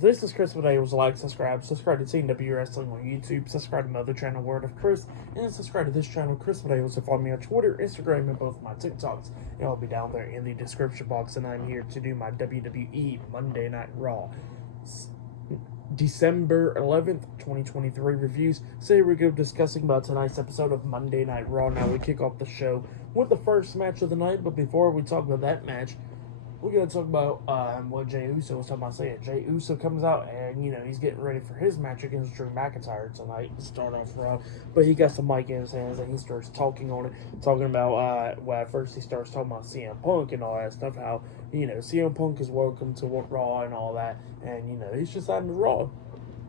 This is Chris Videos. Like, subscribe to TNW Wrestling on YouTube, subscribe to my other channel, Word of Chris, and subscribe to this channel, Chris Videos, so follow me on Twitter, Instagram, and both my TikToks. And I'll be down there in the description box, and I'm here to do my WWE Monday Night Raw December 11th, 2023 reviews. So here we go discussing about tonight's episode of Monday Night Raw. Now we kick off the show with the first match of the night, but before we talk about that match, we're going to talk about what Jey Uso was talking about saying. Jey Uso comes out and, he's getting ready for his match against Drew McIntyre tonight to start off Raw. But he got the mic in his hands and he starts talking on it, talking about, well, at first he starts talking about CM Punk and all that stuff, how, CM Punk is welcome to Raw and all that, and, he's just on the Raw.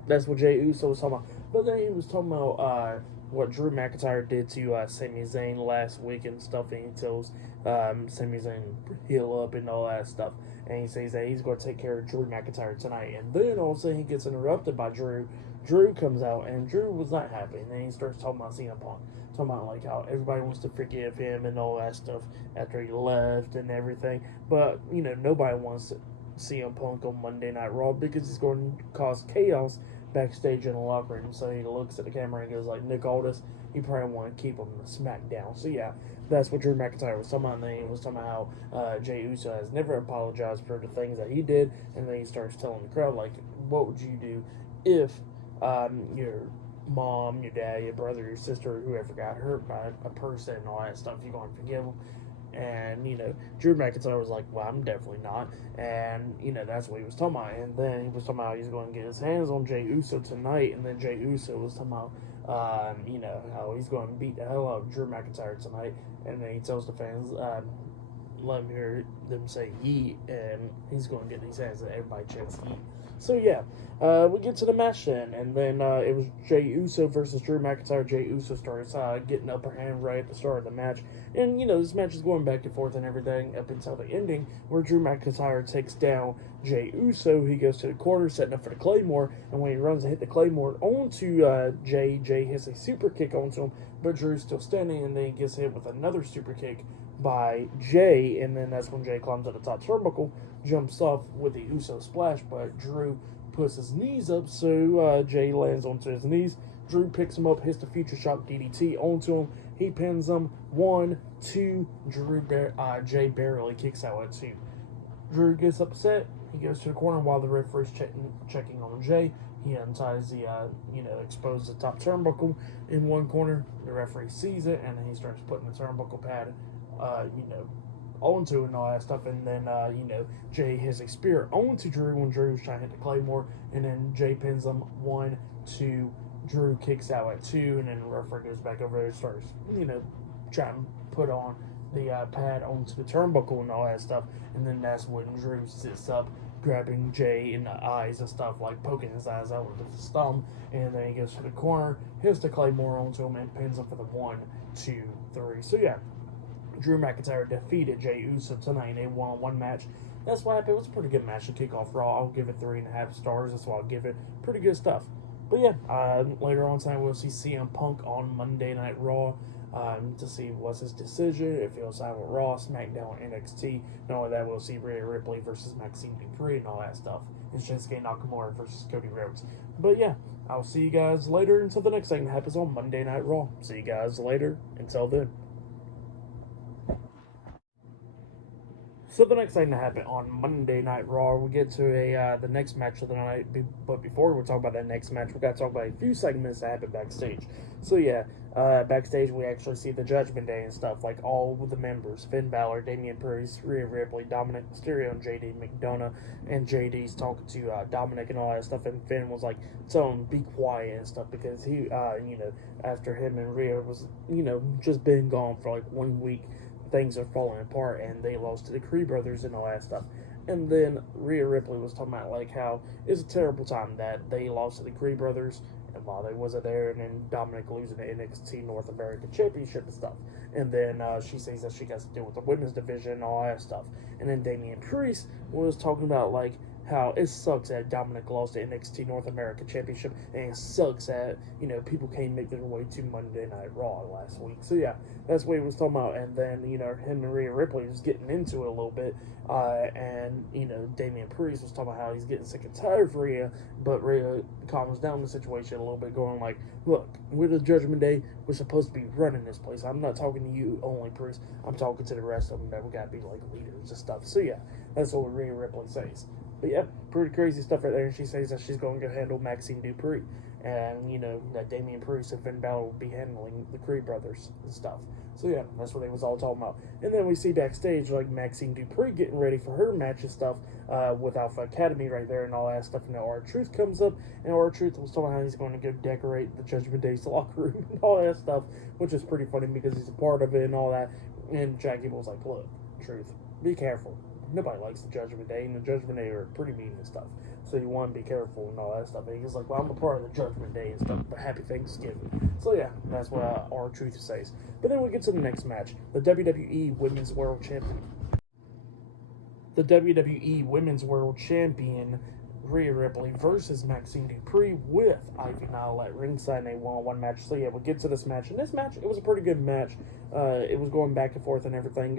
That's what Jey Uso was talking about. But then he was talking about what Drew McIntyre did to Sami Zayn last week and stuff, and he tells Sami Zayn heal up and all that stuff. And he says that he's going to take care of Drew McIntyre tonight. And then all of a sudden he gets interrupted by Drew. Drew comes out, and Drew was not happy. And then he starts talking about CM Punk. Talking about like how everybody wants to forgive him and all that stuff after he left and everything. But, nobody wants CM Punk on Monday Night Raw because he's going to cause chaos backstage in the locker room. So he looks at the camera and goes like, Nick Aldis, you probably want to keep him SmackDown. So yeah, that's what Drew McIntyre was talking about. And then he was talking about how Jey Uso has never apologized for the things that he did. And then he starts telling the crowd, like, what would you do if your mom, your dad, your brother, your sister, whoever got hurt by a person and all that stuff, you're going to forgive them? And, Drew McIntyre was like, well, I'm definitely not. And, that's what he was talking about. And then he was talking about he's going to get his hands on Jey Uso tonight. And then Jey Uso was talking about, how he's going to beat the hell out of Drew McIntyre tonight. And then he tells the fans, let him hear them say yeet. And he's going to get these hands and everybody chants yeet. So, yeah, we get to the match then. And then it was Jey Uso versus Drew McIntyre. Jey Uso starts getting upper hand right at the start of the match. And, this match is going back and forth and everything up until the ending, where Drew McIntyre takes down Jey Uso. He goes to the corner, setting up for the Claymore, and when he runs to hit the Claymore onto Jey, Jey hits a super kick onto him, but Drew's still standing, and then he gets hit with another super kick by Jey, and then that's when Jey climbs at the top turnbuckle, jumps off with the Uso splash, but Drew puts his knees up, so Jey lands onto his knees. Drew picks him up, hits the Future Shock DDT onto him. He pins him. 1, 2. Jey barely kicks out at 2. Drew gets upset. He goes to the corner while the referee's checking on Jey. He unties the, exposes the top turnbuckle in one corner. The referee sees it, and then he starts putting the turnbuckle pad, onto it and all that stuff. And then, Jey hits a spear onto Drew when Drew was trying to hit the Claymore. And then Jey pins him. 1, 2. Drew kicks out at 2, and then the referee goes back over there and starts, trying to put on the pad onto the turnbuckle and all that stuff. And then that's when Drew sits up, grabbing Jey in the eyes and stuff, like poking his eyes out with his thumb. And then he goes to the corner, hits the Claymore onto him, and pins him for the 1, 2, 3. So yeah, Drew McIntyre defeated Jey Uso tonight in a one-on-one match. That's why it was a pretty good match to kick off Raw. I'll give it 3.5 stars. That's why I'll give it. Pretty good stuff. But yeah, later on tonight we'll see CM Punk on Monday Night Raw to see what's his decision, if he'll sign with Raw, SmackDown, NXT. Not only that, we'll see Rhea Ripley versus Maxine Dupree and all that stuff. And Shinsuke Nakamura versus Cody Rhodes. But yeah, I'll see you guys later until the next thing that happens on Monday Night Raw. See you guys later. Until then. So the next thing to happen on Monday Night Raw, we get to the next match of the night. But before we talk about that next match, we got to talk about a few segments that happened backstage. So yeah, backstage we actually see the Judgment Day and stuff, like all of the members: Finn Balor, Damian Priest, Rhea Ripley, Dominic Mysterio, and JD McDonough. And JD's talking to Dominic and all that stuff, and Finn was like telling him be quiet and stuff because he, after him and Rhea was, just been gone for like 1 week. Things are falling apart, and they lost to the Creed brothers and all that stuff. And then Rhea Ripley was talking about like how it's a terrible time that they lost to the Creed brothers, and while they wasn't there, and then Dominic losing the NXT North American Championship and stuff. And then she says that she got to deal with the women's division and all that stuff. And then Damian Priest was talking about like how it sucks that Dominic lost the NXT North America Championship, and it sucks that, people can't make their way to Monday Night Raw last week. So yeah, that's what he was talking about. And then, him and Rhea Ripley was getting into it a little bit, and, Damian Priest was talking about how he's getting sick and tired of Rhea, but Rhea calms down the situation a little bit, going like, look, we're the Judgment Day, we're supposed to be running this place. I'm not talking to you only, Priest, I'm talking to the rest of them, that we gotta be like leaders and stuff. So yeah, that's what Rhea Ripley says. But yeah, pretty crazy stuff right there. And she says that she's going to go handle Maxine Dupree. And, that Damian Priest and Finn Balor will be handling the Creed brothers and stuff. So yeah, that's what they was all talking about. And then we see backstage, like, Maxine Dupree getting ready for her match and stuff with Alpha Academy right there and all that stuff. And R-Truth comes up, and R-Truth was talking about how he's going to go decorate the Judgment Day's locker room and all that stuff, which is pretty funny because he's a part of it and all that. And Jackie was like, look, Truth, be careful. Nobody likes the Judgment Day, and the Judgment Day are pretty mean and stuff. So you want to be careful and all that stuff. And he's like, well, I'm a part of the Judgment Day and stuff, but happy Thanksgiving. So yeah, that's what R-Truth says. But then we get to the next match. The WWE Women's World Champion. The WWE Women's World Champion, Rhea Ripley versus Maxine Dupree with Ivy Nile at ringside in a one-on-one match. So yeah, we'll get to this match. And this match, it was a pretty good match. It was going back and forth and everything.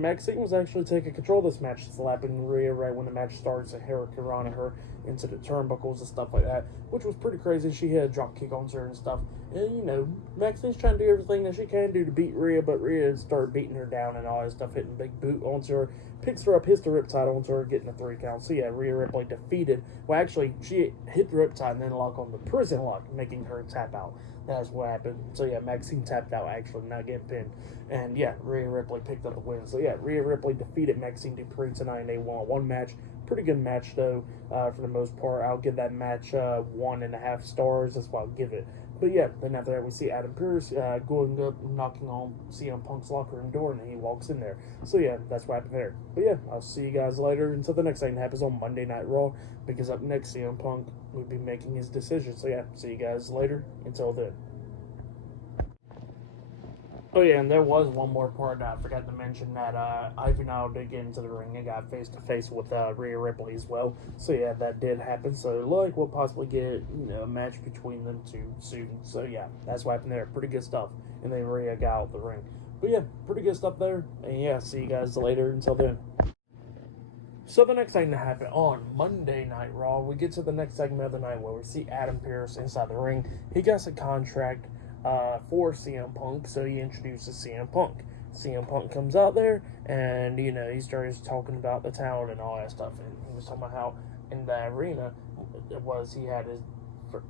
Maxine was actually taking control of this match, slapping Rhea right when the match starts, and hurricanrana her into the turnbuckles and stuff like that, which was pretty crazy. She had a drop kick on her and stuff. And, Maxine's trying to do everything that she can do to beat Rhea, but Rhea started beating her down and all that stuff, hitting a big boot onto her, picks her up, hits the riptide onto her, getting a 3 count. So yeah, Rhea Ripley defeated. Well, actually, she hit the riptide and then lock on the prison lock, making her tap out. That's what happened. So yeah, Maxine tapped out, actually, not getting pinned. And yeah, Rhea Ripley picked up the win. So yeah, Rhea Ripley defeated Maxine Dupree tonight in a one-on-one match. Pretty good match, though, for the most part. I'll give that match 1.5 stars. That's what I'll give it. But yeah, then after that, we see Adam Pearce going up, knocking on CM Punk's locker room door, and he walks in there. So yeah, that's what happened there. But yeah, I'll see you guys later until the next thing happens on Monday Night Raw, because up next, CM Punk will be making his decision. So yeah, see you guys later. Until then. Oh yeah, and there was one more part I forgot to mention, that Ivy Nile did get into the ring and got face to face with Rhea Ripley as well. So yeah, that did happen. So like we'll possibly get a match between them two soon. So yeah, that's what happened there. Pretty good stuff. And then Rhea got out the ring. But yeah, pretty good stuff there. And yeah, see you guys later. Until then. So the next thing to happen on Monday Night Raw, we get to the next segment of the night where we see Adam Pearce inside the ring. He got a contract for CM Punk, so he introduces CM Punk. CM Punk comes out there, and he starts talking about the town and all that stuff, and he was talking about how in the arena he had his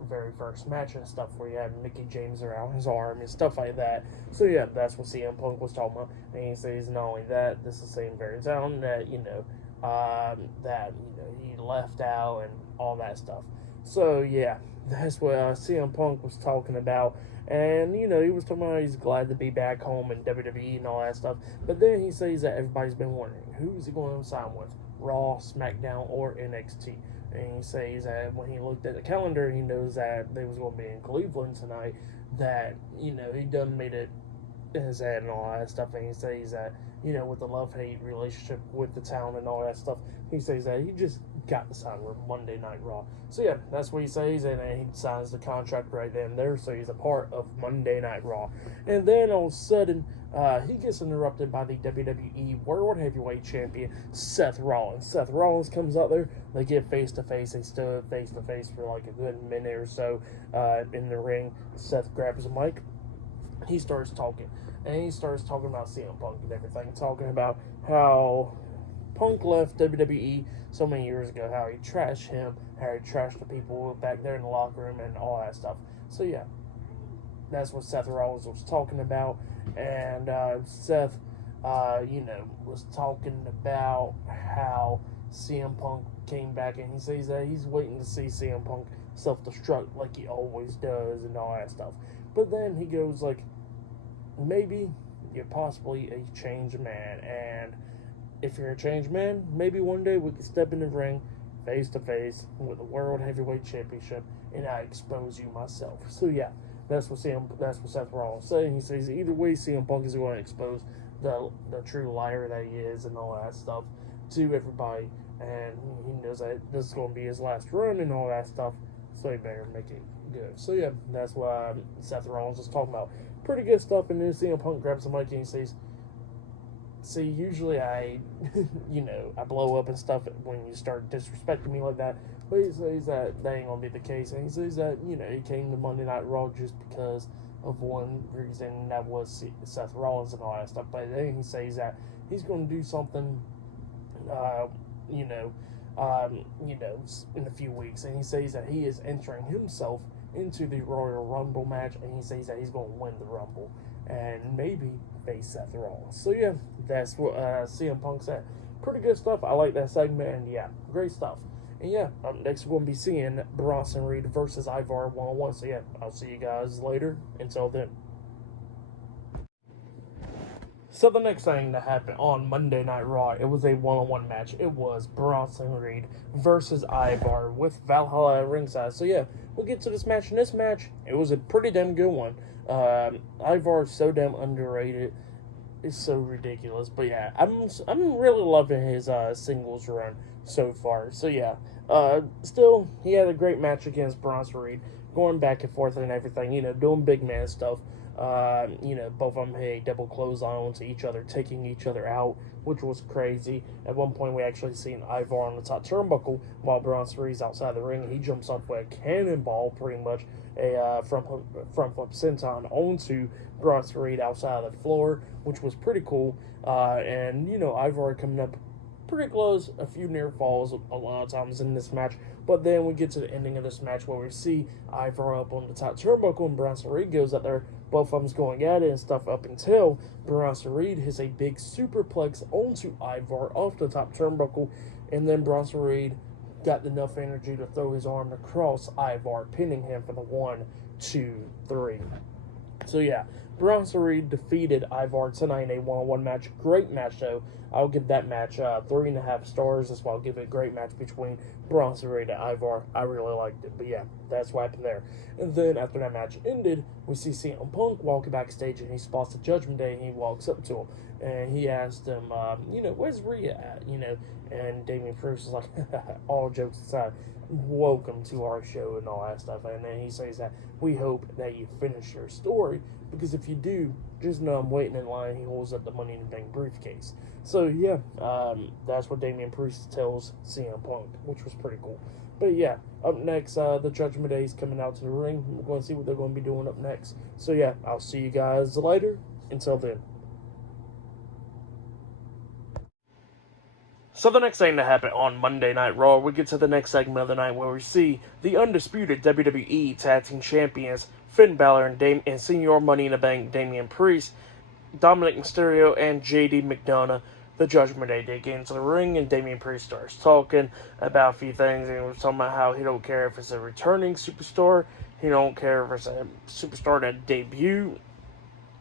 very first match and stuff where he had Mickey James around his arm and stuff like that. So yeah, that's what CM Punk was talking about, and he says not only that, this is the same very town that he left out and all that stuff. So yeah, that's what CM Punk was talking about. And, he was talking about he's glad to be back home in WWE and all that stuff. But then he says that everybody's been wondering, who is he going to sign with? Raw, SmackDown, or NXT? And he says that when he looked at the calendar, he knows that they was going to be in Cleveland tonight, that, he done made it his head and all that stuff. And he says that, with the love-hate relationship with the town and all that stuff, he says that he just got to sign with Monday Night Raw. So yeah, that's what he says, and then he signs the contract right then and there, so he's a part of Monday Night Raw. And then all of a sudden, he gets interrupted by the WWE World Heavyweight Champion, Seth Rollins. Seth Rollins comes out there, they get face-to-face, they stood face-to-face for like a good minute or so in the ring. Seth grabs the mic, he starts talking, and he starts talking about CM Punk and everything, talking about how Punk left WWE so many years ago, how he trashed him, how he trashed the people back there in the locker room and all that stuff. So yeah, that's what Seth Rollins was talking about. And Seth, was talking about how CM Punk came back, and he says that he's waiting to see CM Punk self-destruct like he always does and all that stuff. But then he goes like, maybe you're possibly a changed man, and if you're a changed man, maybe one day we can step in the ring face to face with the World Heavyweight Championship, and I expose you myself. So yeah, that's what Seth Rollins saying. He says either way, CM Punk is going to expose the true liar that he is and all that stuff to everybody. and he knows that this is going to be his last run and all that stuff, so he better make it good. So yeah, that's why Seth Rollins was talking about pretty good stuff, and then CM Punk grabs the mic and he says, see, usually I, I blow up and stuff when you start disrespecting me like that. But he says that ain't gonna be the case, and he says that he came to Monday Night Raw just because of one reason, and that was Seth Rollins and all that stuff. But then he says that he's gonna do something, in a few weeks, and he says that he is entering himself into the Royal Rumble match, and he says that he's gonna win the Rumble and maybe face Seth Rollins. So yeah, that's what CM Punk said. Pretty good stuff. I like that segment, and yeah, great stuff. And yeah, up next we're going to be seeing Bronson Reed versus Ivar one-on-one. So yeah, I'll see you guys later. Until then. So the next thing that happened on Monday Night Raw, it was a one-on-one match. It was Bronson Reed versus Ivar with Valhalla at ringside. So yeah, we'll get to this match. And this match, it was a pretty damn good one. Ivar is so damn underrated. It's so ridiculous. But yeah, I'm really loving his singles run so far. So yeah, still, he had a great match against Bronson Reed, going back and forth and everything, doing big man stuff. Both of them hit a double clothesline to each other, taking each other out, which was crazy. At one point, we actually seen Ivar on the top turnbuckle while Bronson Reed's outside the ring. He jumps off with a cannonball, pretty much, a front flip senton onto Bronson Reed outside of the floor, which was pretty cool. And Ivar coming up pretty close, a few near falls a lot of times in this match. But then we get to the ending of this match where we see Ivar up on the top turnbuckle and Bronson Reed goes up there. Both of them's going at it and stuff up until Bronson Reed hits a big superplex onto Ivar off the top turnbuckle, and then Bronson Reed got enough energy to throw his arm across Ivar, pinning him for the 1, 2, 3. So yeah, Bronson Reed defeated Ivar tonight in a one-on-one match. Great match though. I'll give that match 3.5 stars. That's why I'll give it a great match between Bronson Reed and Ivar. I really liked it. But yeah, that's what happened there. And then after that match ended, we see CM Punk walking backstage, and he spots the Judgment Day, and he walks up to him. And he asked him, where's Rhea at? And Damian Priest is like, all jokes aside, welcome to our show and all that stuff. And then he says that we hope that you finish your story, because if you do, just know I'm waiting in line. He holds up the Money in the Bank briefcase. So yeah, that's what Damian Priest tells CM Punk, which was pretty cool. But yeah, up next, the Judgment Day is coming out to the ring. We're going to see what they're going to be doing up next. So yeah, I'll see you guys later. Until then. So the next thing that happened on Monday Night Raw, we get to the next segment of the night where we see the undisputed WWE Tag Team Champions, Finn Balor and Senior Money in the Bank, Damian Priest, Dominic Mysterio, and JD McDonough. The Judgment Day did get into the ring, and Damian Priest starts talking about a few things, and he was talking about how he don't care if it's a returning superstar, he don't care if it's a superstar that debut,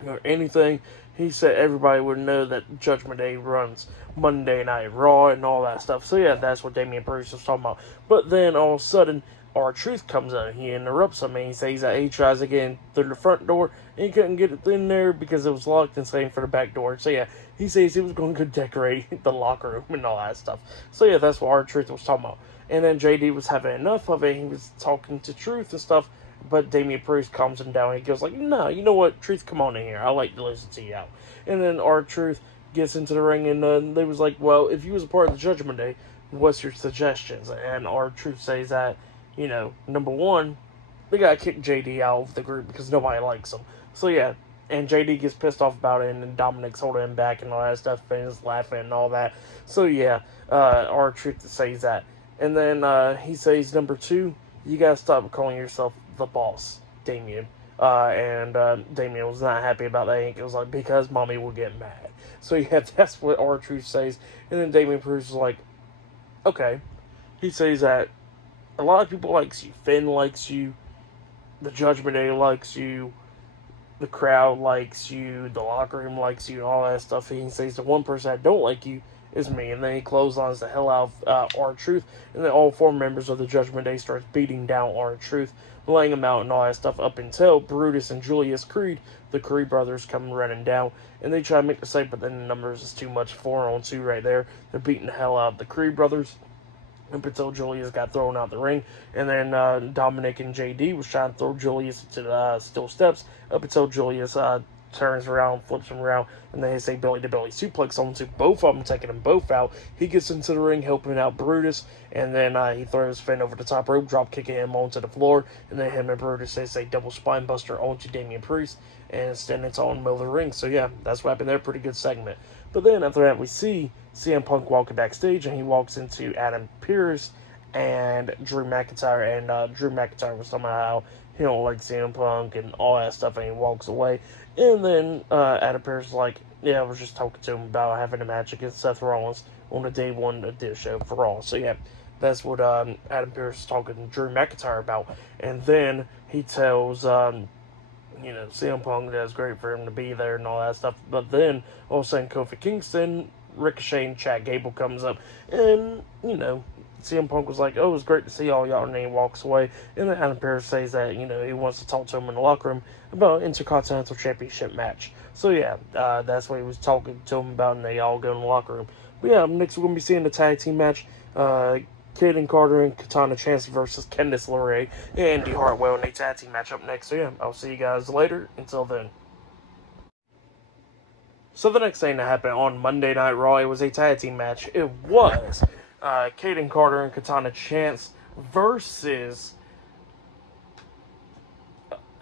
or anything. He said everybody would know that Judgment Day runs Monday Night Raw and all that stuff. So yeah, that's what Damian Priest was talking about. But then all of a sudden, R-Truth comes in. He interrupts him, and he says that he tries to get in through the front door, and he couldn't get it in there because it was locked, and saying for the back door. So yeah, he says he was going to decorate the locker room and all that stuff. So yeah, that's what R-Truth was talking about. And then JD was having enough of it. He was talking to Truth and stuff. But Damian Priest calms him down. He goes like, no, you know what, Truth, come on in here. I like to listen to you out. And then R-Truth gets into the ring, and they was like, well, if you was a part of the Judgment Day, what's your suggestions? And R-Truth says that, number one, they gotta kick JD out of the group because nobody likes him. So yeah, and JD gets pissed off about it, and then Dominic's holding him back and all that stuff, and he's laughing and all that. So yeah, R-Truth says that. And then he says, number two, you gotta stop calling yourself the boss, Damian. And Damian was not happy about that. It was like, because mommy will get mad. So yeah, that's what R-Truth says. And then Damian Priest was like, okay. He says that a lot of people likes you. Finn likes you. The Judgment Day likes you. The crowd likes you. The locker room likes you. And all that stuff. And he says the one person that don't like you is me. And then he clotheslines the hell out of R-Truth. And then all 4 members of the Judgment Day starts beating down R-Truth, laying him out and all that stuff, up until Brutus and Julius Creed, the Creed brothers, come running down. And they try to make the save, but then the numbers is too much. 4-on-2 right there. They're beating the hell out of the Creed brothers. up until Julius got thrown out the ring. And then Dominic and JD was trying to throw Julius to the steel steps up until Julius turns around, flips him around, and then they say belly-to-belly suplex onto both of them, taking them both out. He gets into the ring, helping out Brutus, and then he throws Finn over the top rope, drop kicking him onto the floor, and then him and Brutus say double spine buster onto Damian Priest, and standing tall in the middle of the ring. So yeah, that's what happened there. Pretty good segment. But then after that, we see CM Punk walking backstage, and he walks into Adam Pearce and Drew McIntyre, and Drew McIntyre was talking about how he don't like CM Punk and all that stuff, and he walks away. And then Adam Pearce is like, yeah, I was just talking to him about having a match against Seth Rollins on the day one of this show for Raw. So yeah, that's what Adam Pearce is talking to Drew McIntyre about. And then he tells CM Punk that it's great for him to be there and all that stuff. But then all of a sudden Kofi Kingston, Ricochet, and Chad Gable comes up, and CM Punk was like, oh, it was great to see all y'all, and then he walks away. And then Adam Pearce says that, he wants to talk to him in the locker room about an Intercontinental Championship match. So, yeah, that's what he was talking to him about, and they all go in the locker room. But, yeah, next we're going to be seeing the tag team match. Kaden Carter and Katana Chance versus Candice LeRae and Indy Hartwell in a tag team match up next. So, yeah, I'll see you guys later. Until then. So the next thing that happened on Monday Night Raw, it was a tag team match. It was Kaden Carter and Katana Chance versus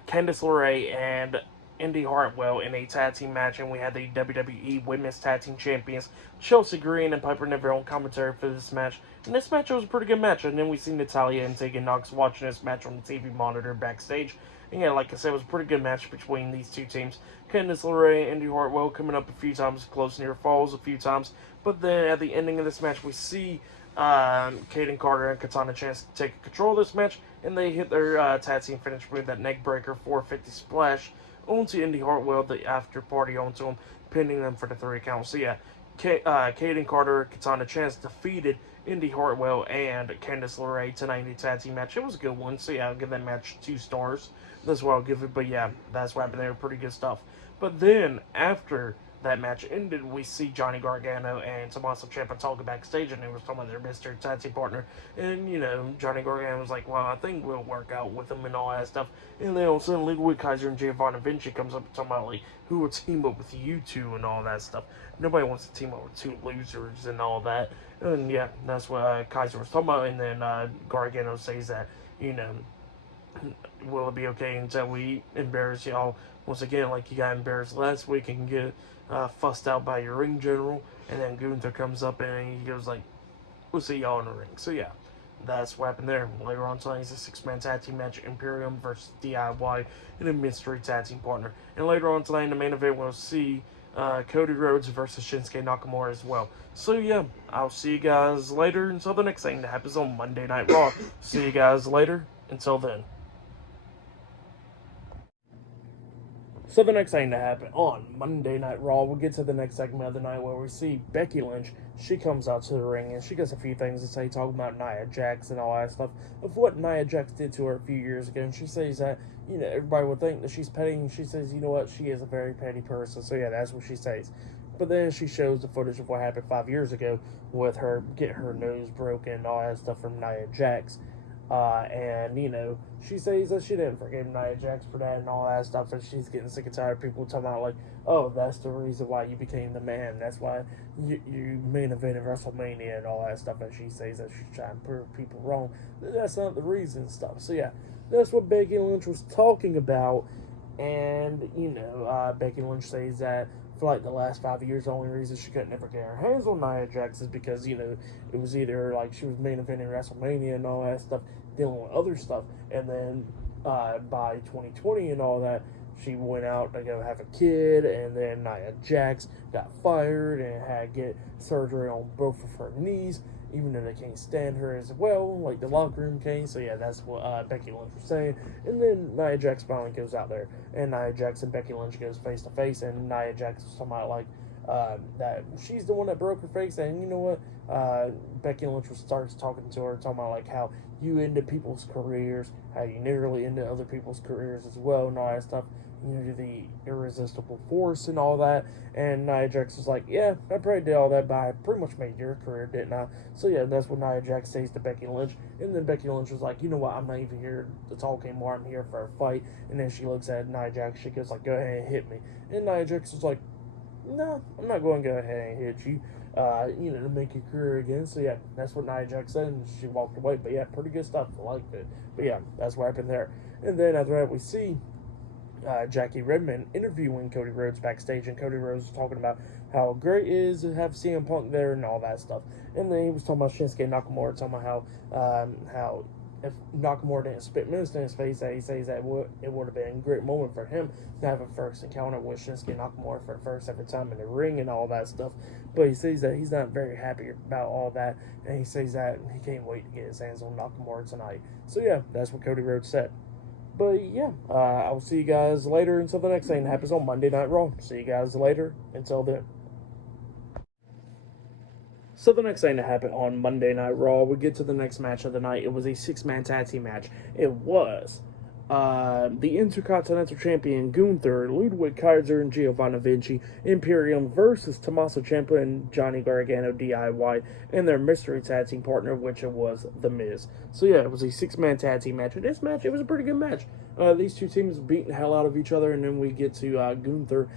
Candice LeRae and Indy Hartwell in a tag team match, and we had the WWE Women's Tag Team Champions Chelsea Green and Piper Niven on commentary for this match. And this match was a pretty good match. And then we see Natalya and Tegan Nox watching this match on the TV monitor backstage. And yeah, like I said, it was a pretty good match between these two teams. Candice LeRae and Indy Hartwell coming up a few times, close near falls a few times. But then at the ending of this match, we see Kaden Carter and Katana Chance take control of this match, and they hit their tag team finish with that neck breaker 450 splash onto Indy Hartwell, the after party onto him, pinning them for the 3 count. So yeah, Kaden Carter and Katana Chance defeated Indy Hartwell and Candice LeRae tonight in the tag team match. It was a good one, so yeah, I'll give that match 2 stars. That's what I'll give it, but yeah, that's what happened there. Pretty good stuff. But then, after that match ended, we see Johnny Gargano and Tommaso Ciampa talking backstage, and they were talking about their mystery tag team partner. And, Johnny Gargano was like, well, I think we'll work out with them and all that stuff. And then all of a sudden, Ludwig Kaiser and Giovanni Vinci comes up and talking about, like, who will team up with you two and all that stuff. Nobody wants to team up with 2 losers and all that. And, yeah, that's what Kaiser was talking about. And then Gargano says that, will it be okay until we embarrass y'all once again, like you got embarrassed last week and get fussed out by your ring general? And then Gunther comes up and he goes like, we'll see y'all in the ring. So yeah, that's what happened there. Later on tonight is a 6-man tag team match, Imperium versus DIY and a mystery tag team partner. And later on tonight in the main event, we'll see Cody Rhodes versus Shinsuke Nakamura as well. So yeah, I'll see you guys later until the next thing that happens on Monday Night Raw. See you guys later. Until then. So the next thing to happen on Monday Night Raw, we'll get to the next segment of the night where we see Becky Lynch. She comes out to the ring and she gets a few things to say, talking about Nia Jax and all that stuff, of what Nia Jax did to her a few years ago. And she says that, everybody would think that she's petty, and she says, you know what, she is a very petty person. So yeah, that's what she says. But then she shows the footage of what happened 5 years ago with her getting her nose broken and all that stuff from Nia Jax. And she says that she didn't forgive Nia Jax for that and all that stuff, and she's getting sick and tired of people talking about, like, oh, that's the reason why you became the man, that's why you main evented WrestleMania and all that stuff. And she says that she's trying to prove people wrong. That's not the reason and stuff. So yeah, that's what Becky Lynch was talking about. And Becky Lynch says that for like the last 5 years, the only reason she couldn't ever get her hands on Nia Jax is because, it was either like she was main eventing WrestleMania and all that stuff, dealing with other stuff, and then by 2020 and all that, she went out to go have a kid, and then Nia Jax got fired and had to get surgery on both of her knees, even though they can't stand her as well, like the locker room can't. So yeah, that's what Becky Lynch was saying. And then Nia Jax finally goes out there, and Nia Jax and Becky Lynch goes face to face, and Nia Jax was talking about like that she's the one that broke her face, and you know what? Becky Lynch starts talking to her, talking about like how you ended people's careers, how you nearly ended other people's careers as well, and all that stuff. you're the irresistible force and all that. And Nia Jax was like, yeah, I probably did all that, but I pretty much made your career, didn't I? So yeah, that's when Nia Jax says to Becky Lynch. And then Becky Lynch was like, you know what, I'm not even here to talk anymore, I'm here for a fight. And then she looks at Nia Jax, she goes like, go ahead and hit me. And Nia Jax was like, no, I'm not going to go ahead and hit you, to make your career again. So yeah, that's what Nia Jax said, and she walked away. But yeah, pretty good stuff. I liked it. But yeah, that's what happened there. And then after that, we see Jackie Redmond interviewing Cody Rhodes backstage, and Cody Rhodes was talking about how great it is to have CM Punk there and all that stuff. And then he was talking about Shinsuke Nakamura, talking about how if Nakamura didn't spit mist in his face, that he says that it would have been a great moment for him to have a first encounter with Shinsuke Nakamura for the first ever time in the ring and all that stuff. But he says that he's not very happy about all that, and he says that he can't wait to get his hands on Nakamura tonight. So yeah, that's what Cody Rhodes said. But yeah, I will see you guys later until the next thing that happens on Monday Night Raw. See you guys later. Until then. So the next thing that happened on Monday Night Raw, we get to the next match of the night. It was a 6-man tag team match. It was the Intercontinental Champion Gunther, Ludwig Kaiser, and Giovanni Vinci Imperium versus Tommaso Ciampa and Johnny Gargano DIY and their mystery tag team partner, which it was The Miz. So yeah, it was a 6-man tag team match. And this match, it was a pretty good match. These two teams beating the hell out of each other, and then we get to Gunther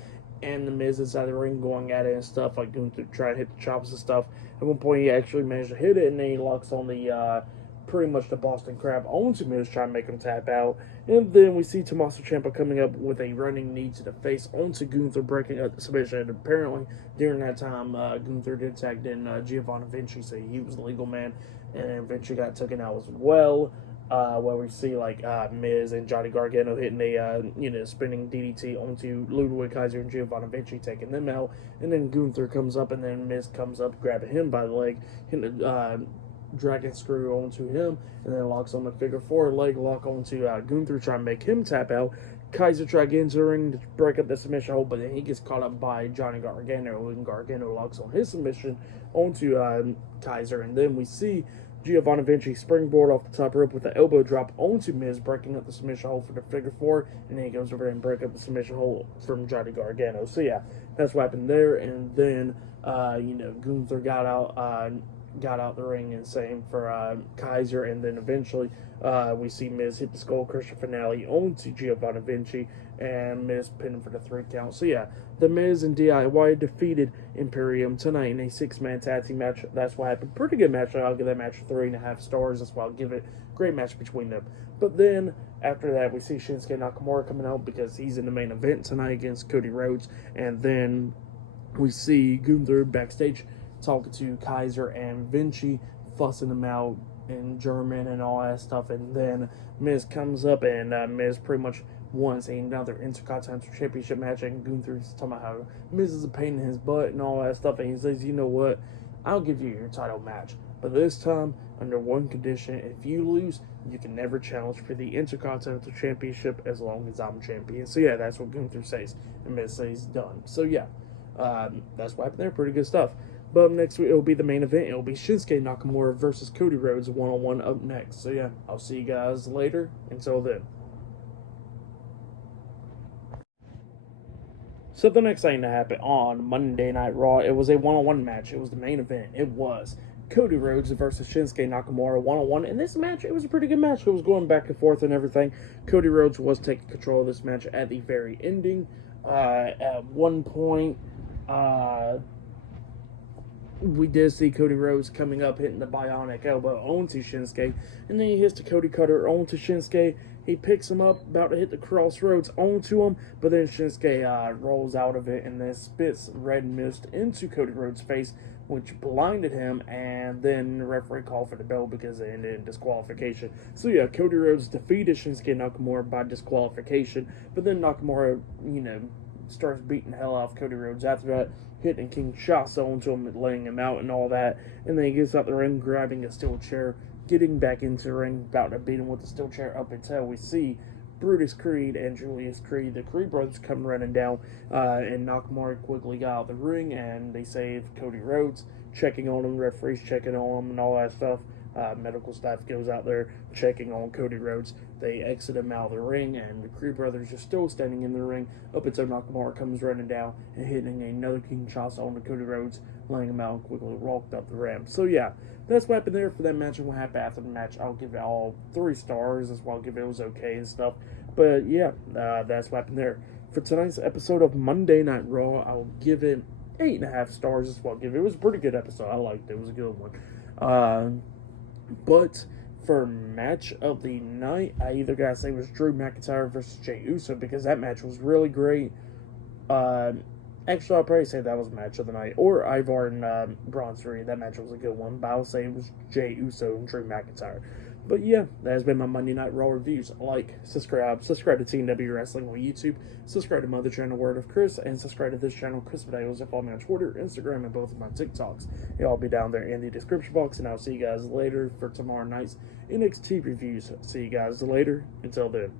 and The Miz inside the ring going at it and stuff, like Gunther trying to hit the chops and stuff. At one point, he actually managed to hit it, and then he locks on the pretty much the Boston Crab onto Miz, trying to make him tap out. And then we see Tommaso Ciampa coming up with a running knee to the face onto Gunther, breaking up the submission. And apparently, during that time, Gunther did tag in Giovanni Vinci, so he was the legal man, and Vinci got taken out as well. Where we see like Miz and Johnny Gargano hitting a spinning DDT onto Ludwig Kaiser and Giovanni Vinci, taking them out, and then Gunther comes up, and then Miz comes up, grabbing him by the leg, hitting a dragon screw onto him, and then locks on the figure 4 leg lock onto Gunther, trying to make him tap out. Kaiser tries to get into the ring to break up the submission hold, but then he gets caught up by Johnny Gargano, and Gargano locks on his submission onto Kaiser, and then we see Giovanni Vinci springboard off the top rope with the elbow drop onto Miz, breaking up the submission hold for the figure 4, and then he goes over and breaks up the submission hold from Johnny Gargano. So yeah, that's what happened there, and then Gunther got out the ring, and same for Kaiser, and then eventually we see Miz hit the Skull Crusher finale onto Giovanni Vinci, and Miz pinned him for the 3 count. So yeah, The Miz and DIY defeated Imperium tonight in a 6-man tag team match. That's what happened. Pretty good match. I'll give that match 3.5 stars. That's why I'll give it. Great match between them. But then after that, we see Shinsuke Nakamura coming out because he's in the main event tonight against Cody Rhodes, and then we see Gunther backstage talking to Kaiser and Vinci, fussing them out in German and all that stuff. And then Miz comes up, and Miz pretty much wants another Intercontinental Championship match. And Gunther's talking about how Miz is a pain in his butt and all that stuff. And he says, you know what? I'll give you your title match, but this time under one condition: if you lose, you can never challenge for the Intercontinental Championship as long as I'm champion. So yeah, that's what Gunther says, and Miz says done. So yeah, that's what happened there. Pretty good stuff. But next week, it'll be the main event. It'll be Shinsuke Nakamura versus Cody Rhodes 1-on-1 up next. So yeah, I'll see you guys later. Until then. So the next thing that happened on Monday Night Raw, it was a 1-on-1 match. It was the main event. It was Cody Rhodes versus Shinsuke Nakamura 1-on-1. And this match, it was a pretty good match. It was going back and forth and everything. Cody Rhodes was taking control of this match at the very ending. At one point, we did see Cody Rhodes coming up, hitting the bionic elbow onto Shinsuke, and then he hits the Cody Cutter onto Shinsuke. He picks him up, about to hit the crossroads onto him, but then Shinsuke rolls out of it and then spits red mist into Cody Rhodes' face, which blinded him, and then the referee called for the bell because it ended in disqualification. So yeah, Cody Rhodes defeated Shinsuke Nakamura by disqualification, but then Nakamura, starts beating the hell out of Cody Rhodes after that, hitting King Shasa onto him, laying him out and all that, and then he gets out the ring, grabbing a steel chair, getting back into the ring, about to beat him with the steel chair up until we see Brutus Creed and Julius Creed, the Creed brothers, come running down, and Nakamura quickly got out the ring, and they save Cody Rhodes, checking on him, referees checking on him, and all that stuff. Medical staff goes out there checking on Cody Rhodes. They exit him out of the ring, and the Creed brothers are still standing in the ring up until Nakamura comes running down and hitting another Kinshasa on Cody Rhodes, laying him out and quickly walked up the ramp. So yeah, that's what happened there for that match, and what happened after the match. I'll give it all 3 stars. That's why I'll give it was okay and stuff. But yeah, that's what happened there. For tonight's episode of Monday Night Raw, I'll give it 8.5 stars. That's what I'll give it. It was a pretty good episode. I liked it. It was a good one. But for match of the night, I either gotta say it was Drew McIntyre versus Jey Uso, because that match was really great. Actually, I'll probably say that was match of the night. Or Ivar and Braun Strowman. That match was a good one. But I'll say it was Jey Uso and Drew McIntyre. But yeah, that has been my Monday Night Raw reviews. Like, subscribe to Team W Wrestling on YouTube, subscribe to my other channel, Word of Chris, and subscribe to this channel, Chris Videos, and follow me on Twitter, Instagram, and both of my TikToks. It'll all be down there in the description box, and I'll see you guys later for tomorrow night's NXT reviews. See you guys later. Until then.